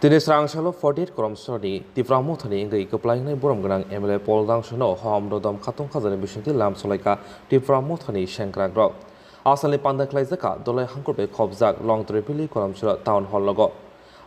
Tini serang salo 48 koram sodi tiframo thani ngai keplaing nai boram ganang MLA Paul Dang sono hom dodam khatong khazani bishinti lam solaika tiframo thani shankrang ro asali panda klaizaka dolai hangkurbe khobjak long tripili koram sura town hall logo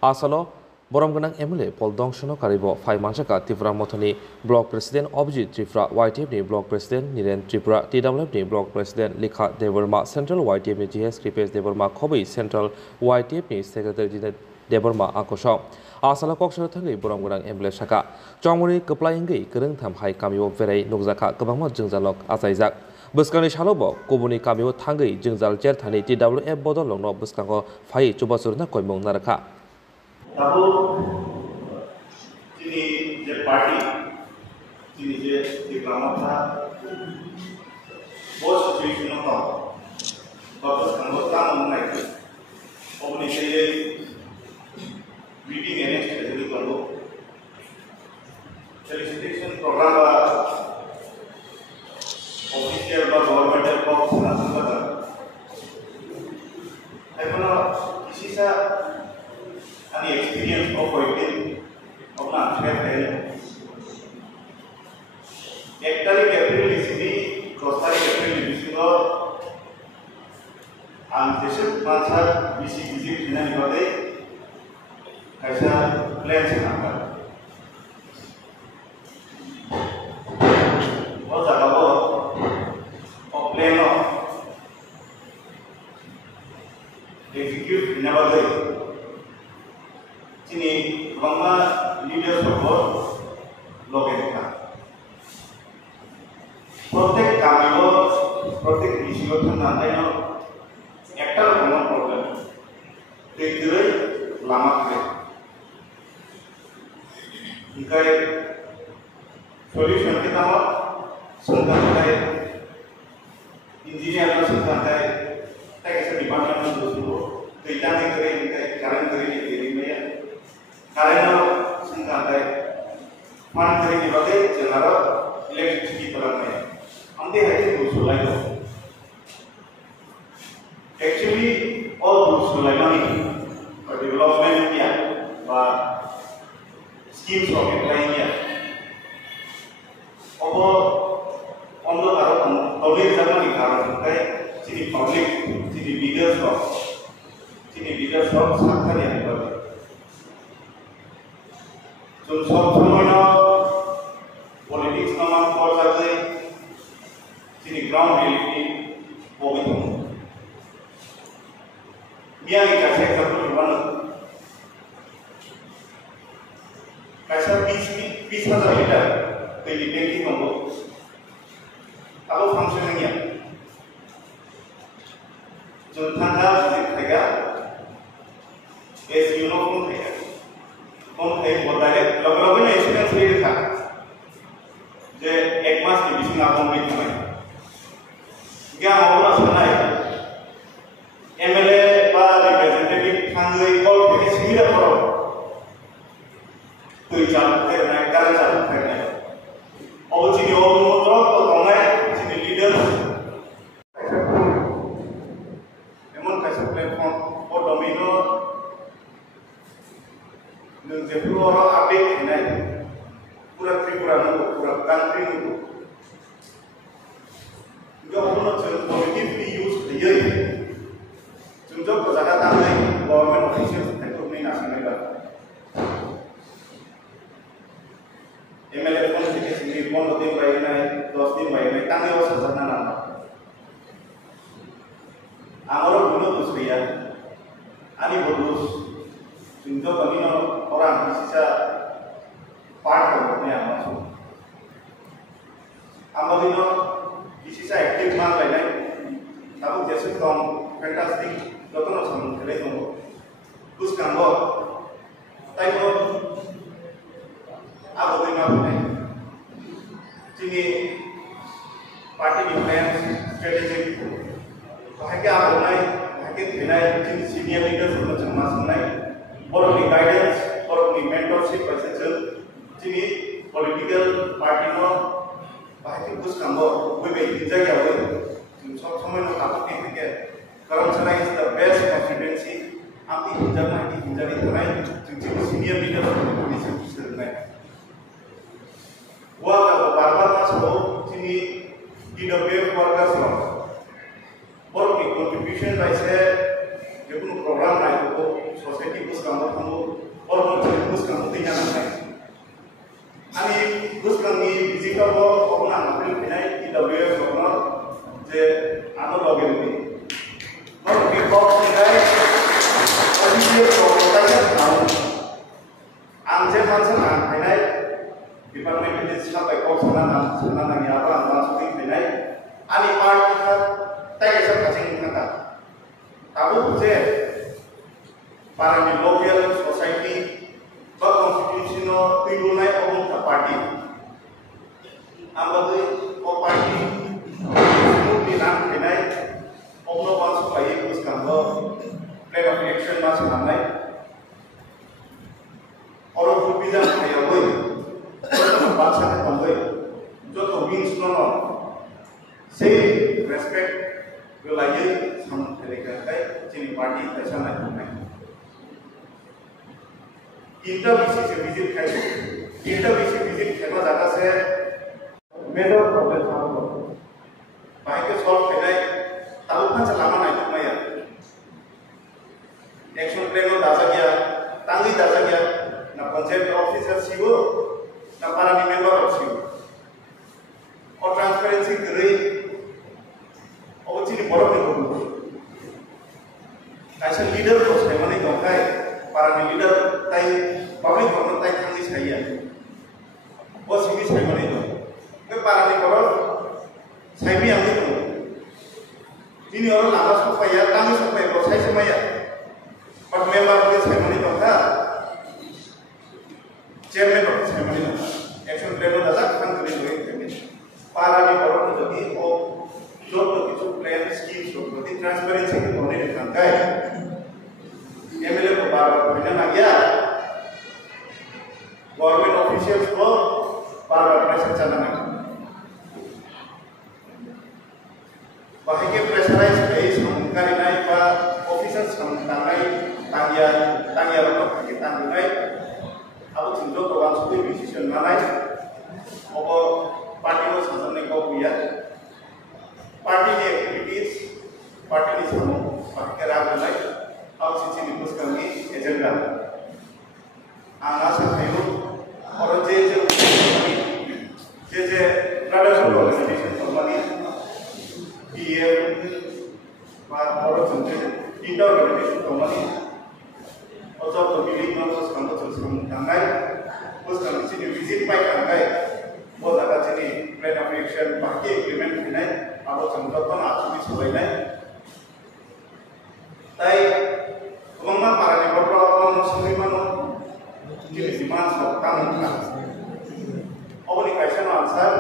asalo boram ganang MLA Paul Dang sono karibo 5 manjaka tiframo thani block president Abhijit Tripura YTF ni block president Niren Tripura TWF ni block president Likha Devarma central YTF ni GS Kripesh Devarma khobai central YTF ni secretary Deborma Akosho Asala Koksha Tangi Boramgurang Emble Shaka Chongmuri Kaplaingi Kurung Tamhai Kamio Vere Nugzaka Kabama Jungzalok Asaizak Buskani Shalobo Kubuni Kamio Tangi Jungzal Jertani TWF Bodolong no Buskango Fai Chubasurna Koimong Naraka Ini je party ini je di Pramotha bos situation no bagus anggota mengenai komunikasi meeting ini jadi kalau solicitation program official governmental box langsung baca. Karena isi sa ani experience of working अपना अक्षर है एक तारीख अप्रैल इसमें 10 तारीख अप्रैल इसमें आंतरिक मात्रा बिसी बिजी फिनाल होते ऐसा प्लान से काम कर वो जगह वो प्लान हो एग्जीक्यूट फिनाल होते ini bangga leader support logetka প্রত্যেক কামিও প্রত্যেক বিষয় থানায়নো একটা কমন প্রবলেম দেখলে লামাকে ইকাই সলিউশন কে নাম সন্তানটাই ইঞ্জিনিয়ার না সন্তানটাই তাই কিছু ডিপার্টমেন্ট দোসবো তো এটা নে করে ইকাই কারণ করে নি মেয়া karena singkatai mana dari di bagai jenara elektrisiti perannya, ante hari usulai itu. Actually all usulai ini, development ya, schemes of applying ya. Apa ondo karo public zaman ini karo kai sini public sini leaders of sakit ya dibagai. तो सब समय ना politics ना मान पड़ जाते जिन्हें ground reality वो भी तो मियाँ की कैसे एग्जाम्पल बन कैसा 20,000 लीटर तेरी टैंकी बंदो अब वो फंक्शन नहीं है जो ठंडा दिखेगा ऐसे यूनिफॉर्म दिखेगा कौन थे बताए लोग ने एक्सपीरियंस ले था जे एक मास की बिजनेस ना कंप्लीट हुआ क्या होना सुना है एमएलए बा रिप्रेजेंटेटिव थांगे कॉल पे सीधा करो तो चालू करना है कार्य चालू करना है और चीजें और मतलब तो होना है चीजें लीडर एमन कैसे प्लेटफॉर्म और डोमिनो नोंजों orang update ini, pura Tripura nunggu, pura country nunggu. Juga orang macam positively use dia ini. Contoh kerja tanah government officials itu ni nasi mereka. MLA pun sedikit sini pun lebih baik naik, 10 दिन baik naik, tanah awak sejarah nama. Amor dulu tu seria, ani bodus. Contoh kami orang bisa part करने आना चाहिए। हमारे लोग bisa aktif मार लेना है, तब जैसे तो हम fantastic लोगों ने समझ ले तो उस काम को ताई को आप वो दिन आप नहीं जिन्हें पार्टी डिफरेंस स्ट्रेटेजी वहाँ के आप होना है वहाँ के बिना जिन सीनियर लीडर्स को चुनना सुनना है और उनकी गाइडेंस और उनकी मेंटरशिप ऐसे चल जिन्हें पॉलिटिकल पार्टी को बाकी कुछ काम को कोई भी इंजॉय किया हुआ है सब समय में काफी नहीं है कर्मचारी इज द बेस्ट कॉन्स्टिट्यूएंसी आपकी इंजॉय की enjoy senior leader ini sebenarnya. Wah kalau barbar masuk sini tidak keluarga semua. Orang contribution baiknya dia pun program lain itu society bus kamu orang mencari bus kamu tinggal nanti. Ani bus kami jika orang ngambil pinai tidak program je anu login ini. Orang kita pinai dia program tahu. Anje macam pinai department ini sampai kau sana nang ya apa masuk pinai. Ani part kita tak kisah kacing kata. Tahu je para di local society constitutional pinulai orang ke parti. Ambil tu parti semua bilang kenai orang masuk lagi terus kantor plan of action masuk ramai. Orang tu bilang saya boleh, orang bangsa kita boleh. Jodoh wins nono. Say respect lagi sama mereka cini parti ऐसा नहीं है इंटरवीसी visit करना जाता से major problem था bike के solve करना ताऊ का चलाना नहीं तो मैं एक्शन प्लान हो दासा गया तांगी दासा गया ना पंचायत ऑफिसर सीओ ना पार्टी मेंबर ऑफ सीओ और ट्रांसपेरेंसी करे और चीनी बड़ा नहीं होगा ऐसा लीडर को saya mana dongkai para leader tai public government tai kami saya bos ini saya mana itu ke para di koran saya ni yang itu ini orang lama supaya kami supaya bos saya semua but member ini saya mana dongkai chairman of saya mana dongkai action plan itu dah kan kami para di koran itu jadi oh job itu plan scheme so berarti transparansi itu boleh ditangkai MLA को बार-बार बिना गया government officials को बार-बार pressure चलाना बाकी के pressurise base हमकारी नाई पा ऑफिसर्स हम तांगिया लोग की तांगिया अब चिंतो तो वांसुते डिसीजन मानाई अब पार्टी को संसद को हुआ पार्टी की एक्टिविटीज पार्टी ने समूह बाकी के राज बनाई अब सिंचिंग निपुष कमी एजेंडा आना सकते और जे ब्रदर्स ऑर्गेनाइजेशन कंपनी पीएम और इंटर ऑर्गेनाइजेशन कंपनी और जब तो बिलिंग में उस कंपनी से संबंधित उस कंपनी से विजिट पाई करना वो लगा चली प्लान ऑफ एक्शन बाकी इम्प्लीमेंट करना अब संकल्प ना आचुकी सुबह ताई Mama para di beberapa musliman jadi di mana tamu kan. Oh ini kaisar ansar